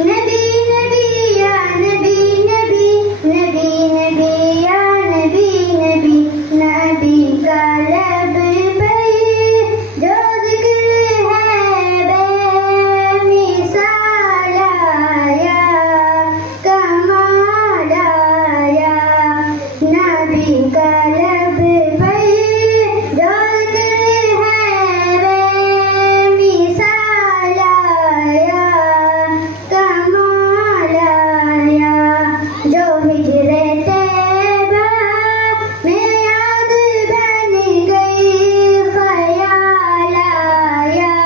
नबी नबी या नबी नबी नबी नबी या नबी नबी नबी का लब पे जो जिक्र है बेमिसाल आया कमाल आया नबी का लब पे जो जिक्र है बेमिसाल आया कमाल आया जो हिजरे तैबा में याद बन गई ख्याल आया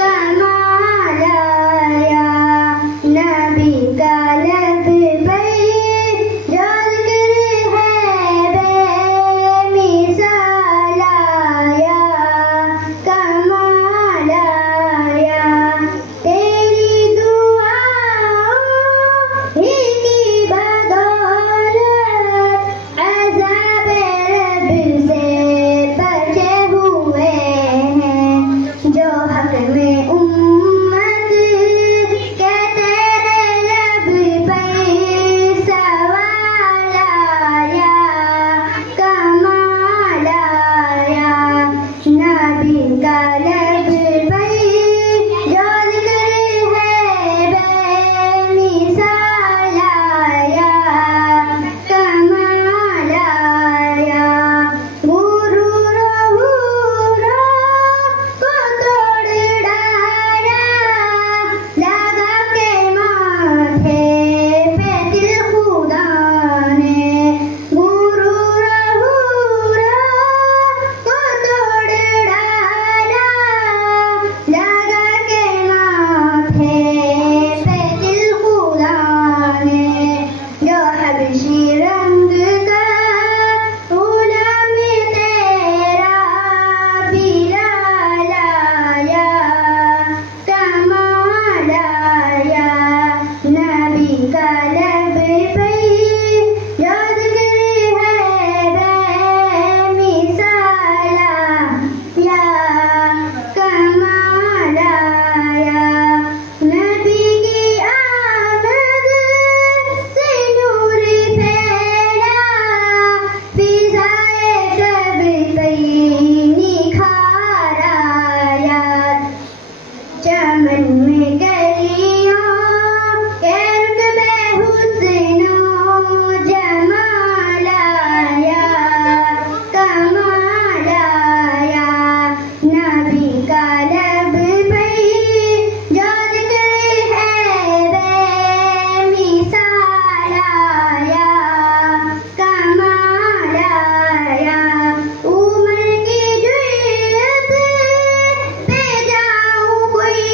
कमाल आया नबी का लब पे जो जिक्र है बेमिसाल आया कमाल आया तेरी दुआओं ही की बदौलत अज़ाब रब से बचे हुए हैं जो हक में उम्मत के तेरे लब पे सवाल आया कमाल आया नबी का लब पे जो जिक्र है बेमिसाल आया कमाल आया गुरूर हुरो को तोड़ डाला लगा के माथे पे दिल खुदा ने गुरूर हुरो को तोड़ डाला लगा के माथे पे दिल खुदा ने जो हबशी रंग का गुलाम तेरा बिलाल आया कमाल आया नबी का लब पे जो जिक्र है बेमिसाल आया कमाल आया नबी की आमद से नूर फैला फिज़ाए शब कई निखार आया चमन में गलियों के रुत में हुस्नो जमाल आया कमाल आया नबी का लब पे जो जिक्र है बेमिसाल आया कमाल आया उम्र की जुल्लत पे जाऊं कोई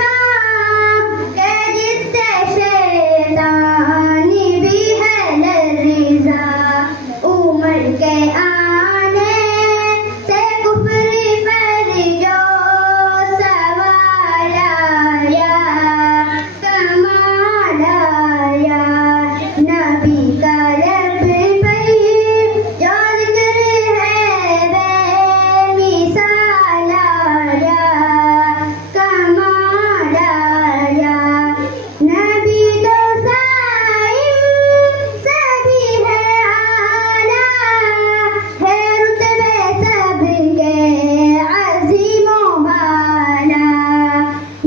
बात के जिससे शैतानी भी है लर्ज़ा उम्र के आने से कुफ्र पर जो सवाल आया कमाल आया नबी का लब पे जो जिक्र है बेमिसाल आया कमाल आया नबी तो साइम सभी है आला है रुतबे सबके अज़ीमो बाला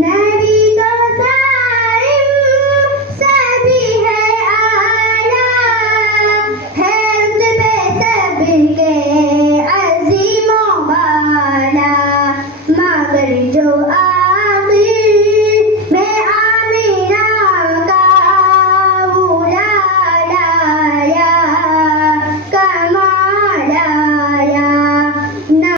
नबी तो साइम सभी है आला है रुतबे सबके अज़ीमो बाला मगर जो